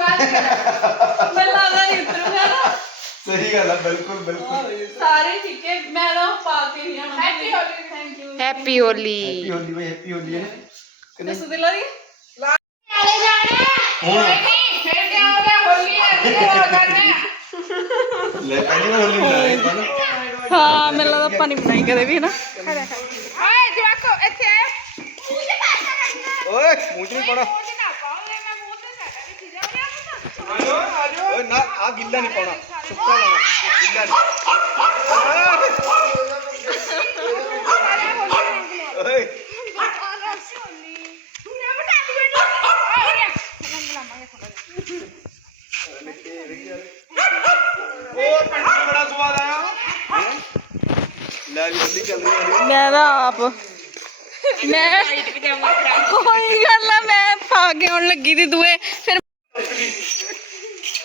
ਮੈਨੂੰ ਲੱਗਦਾ ਨਹੀਂ ਉਤਰੂਗਾ ਨਾ ਸਹੀ ਗੱਲ ਆ ਬਿਲਕੁਲ ਬਿਲਕੁਲ। ਸਾਰੇ ਠੀਕ ਹੈ ਮੈਂ ਤਾਂ ਪਾ ਕੇ ਨਹੀਂ ਆਣਾ happy Holi thank you happy Holi happy Holi ਬਈ ਹੈਪੀ ਹੋਲੀ ਹੈ। ਦੱਸ ਦਿਲਾ ਦੀ। ਹੁਣ? ਲੈ ਪਹਿਲੀ ਵਾਰ ਹੋਲੀ ਮਨਾ ਰਹੇ ਆਪਾਂ ਨਾ। ਹਾਂ ਮੈਨੂੰ ਲੱਗਦਾ ਆਪਾਂ ਨਹੀਂ ਬਣਾਈ ਕਦੇ ਵੀ ਨਾ ਓਏ ਮੂੰਹ ਚ ਨਹੀਂ ਪਾਉਣਾ। ਓਏ ਨਾ ਆ ਗਿੱਲਾ ਨਹੀਂ ਪਾਉਣਾ। ਸੁੱਕਾ ਲਾਉਣਾ। ਗਿੱਲਾ ਨਹੀਂ। ਓਏ। ਉਹ ਪਿੰਡ ਚ ਬੜਾ ਸਵਾਦ ਆਇਆ। ਹੈਂ? ਲੈ ਵੀ ਹੋਲੀ ਚੱਲ ਰਹੀ ਹੈ ਮੈਂ ਤਾਂ ਆਪ ਮੈਂ ਕੋਈ ਗੱਲ ਆ ਮੈਂ ਪਾ ਕੇ ਆਉਣ ਲੱਗੀ ਦੀ ਦੂਏ ਫਿਰ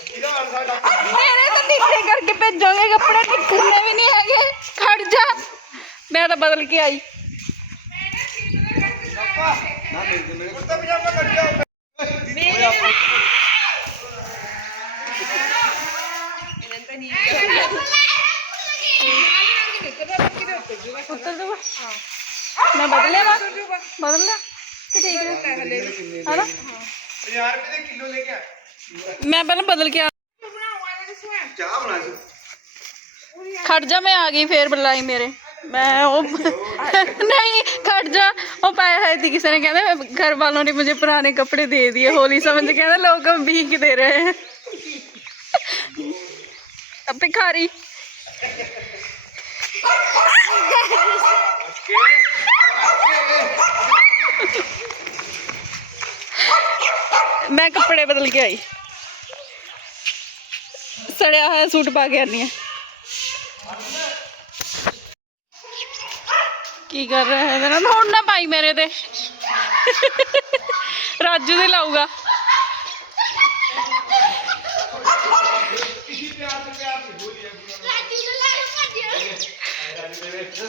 ਇਹਦਾ ਹਾਲ ਸਾਡਾ ਮੇਰੇ ਤਾਂ ਨੀਚੇ ਕਰਕੇ ਭੇਜੋਗੇ ਕੱਪੜੇ ਟਿਕਣੇ ਵੀ ਨਹੀਂ ਹੈਗੇ। ਖੜ ਜਾ। ਮੈਂ ਤਾਂ ਬਦਲ ਕੇ ਆਈ। ਨਾ ਮੇਰੇ ਤੇ ਮੇਰੇ ਕੁੱਤਾ ਪਜਾਮਾ ਕੱਢਿਆ ਓਏ ਆਪਾਂ ਉੱਤਰ ਦੂਗਾ ਮੈਂ ਬਦਲਿਆ ਵਾ। ਬਦਲ ਲਿਆ ਤੇ ਠੀਕ ਹੈ। ਹਨਾ? 50 ਰੁਪਏ ਦੇ ਕਿਲੋ ਲੈ ਕੇ ਆ। ਮੈਂ ਪਹਿਲਾਂ ਬਦਲ ਕੇ ਆ ਚਾਹ ਬਣਾ ਸੀ ਖੜ ਜਾ ਮੈਂ ਆ ਗਈ ਫੇਰ ਬੁਲਾਈ ਮੇਰੇ ਮੈਂ ਉਹ ਨਹੀਂ ਖੜ ਜਾ ਉਹ ਪਾਇਆ ਹੈ ਸੀ ਕਿਸੇ ਨੇ ਕਹਿੰਦਾ घर वालों ने मुझे पुराने कपड़े दे दिए होली समझ के कहना लोग हम भीख दे रहे हैं अब भिखारी ਮੈਂ ਕੱਪੜੇ ਬਦਲ ਕੇ ਆਈ ਸੜਿਆ ਹੋਇਆ ਸੂਟ ਪਾ ਕੇ ਆਨੀ ਆ ਕੀ ਕਰ ਰਿਹਾ ਹੈ ਨਾ ਹੁਣ ਨਾ ਪਾਈ ਮੇਰੇ ਤੇ ਰਾਜੂ ਦੇ ਲਾਊਗਾ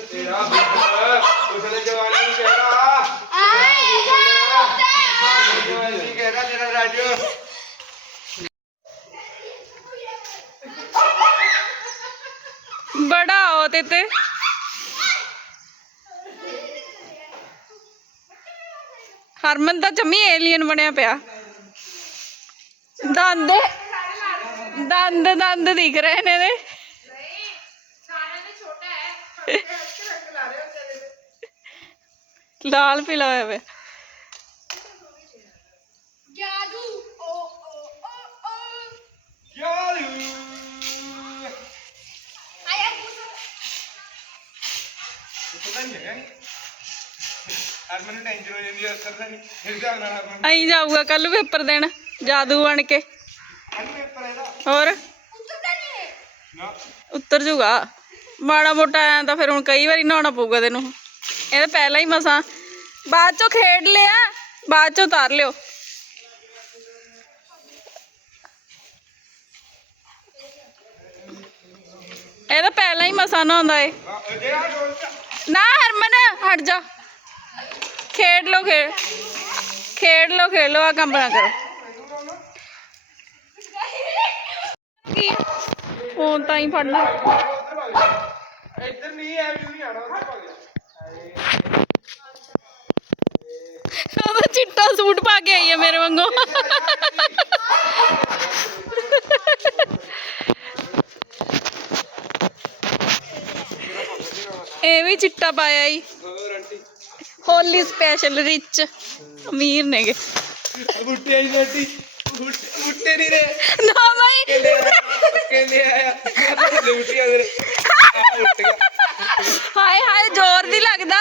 ਤੇਰਾ ਉਸਨੇ ਜਵਾਨੀ ਨੂੰ ਕਹਿਣਾ ਜਵਾਨੀ ਕਹਿਣਾ ਤੇਰਾ ਰਾਜੂ ਬੜਾ ਹੋ ਤੇ। ਤੇ ਹਰਮਨ ਤਾਂ ਜੰਮੀ ਏਲੀਅਨ ਬਣਿਆ ਪਿਆ। ਦੰਦ। ਦੰਦ ਦੰਦ ਦਿਖ ਰਹੇ ਨੇ ਇਹਦੇ। ਲਾਲ ਪੀਲਾ ਹੋਇਆ ਵੇ ਯਾਰੂ ਪਤਾ ਨਹੀਂ ਹੈਗਾ ਹਰਮਨ ਨੂੰ ਟੈਨਸ਼ਨ ਹੋ ਜਾਂਦੀ ਹੈ ਅਸਰ ਦਾ ਨਹੀਂ। ਫਿਰ ਧਿਆਨ ਨਾਲ ਹਰਮਨ ਅਹੀਂ ਜਾਊਗਾ ਕੱਲ ਪੇਪਰ ਦੇਣ ਜਾਦੂ ਬਣ ਕੇ। ਕੱਲ ਪੇਪਰ ਇਹਦਾ। ਹੋਰ? ਨਾ। ਉੱਤਰ ਜੂਗਾ ਮਾੜਾ ਮੋਟਾ ਆਇਆ ਤਾਂ ਫਿਰ ਹੁਣ ਕਈ ਵਾਰੀ ਨਹਾਉਣਾ ਪਊਗਾ ਤੈਨੂੰ। ਇਹ ਤਾਂ ਪਹਿਲਾਂ ਹੀ ਮਸਾਂ। ਬਾਅਦ ਚੋਂ ਖੇਡ ਲਿਆ ਬਾਅਦ ਚੋਂ ਉਤਾਰ ਲਿਓ। ਇਹ ਤਾਂ ਪਹਿਲਾਂ ਹੀ ਮਸਾਂ ਨਹਾਉਂਦਾ ਏ। ਆ, ਇਹ ਜਿਹੜਾ ਡੋਲ ਚ। ਨਾ ਹਰਮਨ ਹਟ ਜਾ। ਖੇਡ ਲੋ ਖੇਡ ਖੇਡ ਲੋ ਖੇਡ ਲੋ ਆ ਕੰਮ ਨਾ ਕਰੋ। ਕੀ ਫੋਨ ਤਾਂ ਹੀ ਫੜਨਾ। ਇੱਧਰ ਨਹੀਂ ਐ ਵੀ ਨਹੀਂ ਆਣਾ ਉੱਧਰ ਭੱਗ ਜਾ ਉਹਦਾ ਚਿੱਟਾ ਸੂਟ ਪਾ ਕੇ ਆਈ ਹੈ ਮੇਰੇ ਵਾਂਗੂ। ਇਹ ਵੀ ਚਿੱਟਾ ਪਾਇਆ ਈ। ਹੋਲੀ ਸਪੈਸ਼ਲ ਰਿਚ ਅਮੀਰ ਨੇਗੇ। ਬੁੱਟੇ ਆਈ ਆਂਟੀ ਬੁੱਟੇ ਨਹੀਂ ਰੇ ਨਾ ਭਾਈ ਕੇ ਲੈ ਆਇਆ ਕੇ ਲੈ ਆਇਆ। ਲੈ ਬੁੱਟੀ ਆ ਮੇਰੇ ਉੱਟ ਗਿਆ। ਹਾਏ ਹਾਏ ਜ਼ੋਰ ਦੀ ਲੱਗਦਾ।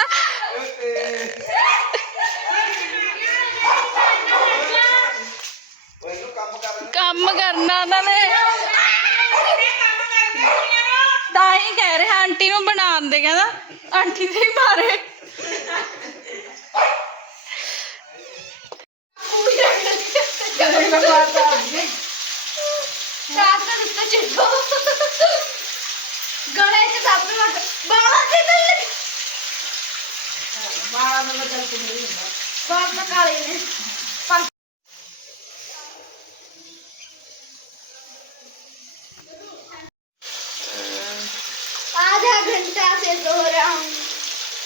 ਕੰਮ ਕਰ ਕੰਮ ਕਰਨਾ ਉਹਨਾਂ ਨੇ। ਤਾਂ ਹੀ ਕਹਿ ਰਿਹਾ ਆਂਟੀ ਨੂੰ ਬਣਾਉਣ ਦੇ ਕਹਿੰਦਾ। ਆਂਟੀ ਦੇ ਹੀ ਮਾਰੇ। ਕਦੇ ਮਾਰਦਾ ਅੱਗੇ ਰਾਤ ਦਾ ਦਿੱਤਾ ਚਿੱਟੋ ਗਲੇ 'ਚ ਸੱਪ ਵੀ ਵੜ ਬਾਲਾਂ 'ਚ ਤਾਂ ਲੱਗ ਬਾਲਾਂ ਦਾ ਮਤਲਬ ਕਿ ਨਹੀਂ ਹੁੰਦਾ ਬਾਲ ਤਾਂ ਕਾਲੇ ਨੇ ਪਰ आधा घंटा से दोहरा हूँ।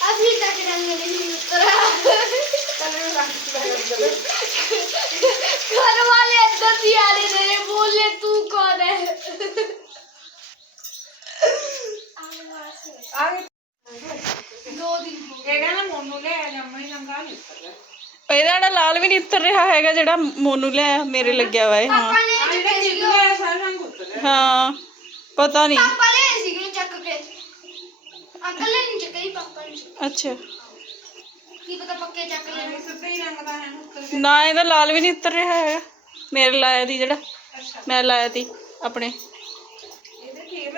अभी तक रंग नहीं उतरा। ਇਹਦਾ ਜਿਹੜਾ ਲਾਲ ਵੀ ਨਹੀਂ ਉਤਰ ਰਿਹਾ ਹੈਗਾ ਜਿਹੜਾ ਮੋਨੂ ਲਿਆਇਆ ਮੇਰੇ ਲੱਗਿਆ ਵਾ ਇਹ ਹਾਂ। ਪਤਾ ਨਹੀਂ। ਅੱਛਾ। ਨਾ ਇਹਦਾ ਲਾਲ ਵੀ ਨੀ ਉਤਰ ਰਿਹਾ ਹੈਗਾ ਮੇਰੇ ਲਾਇਆ ਦੀ ਜਿਹੜਾ ਮੈਂ ਲਾਇਆ ਤੀ ਆਪਣੇ।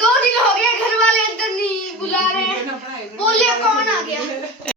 दो दिन हो गए घर वाले अंदर नहीं बुला रहे हैं बोले कौन आ गया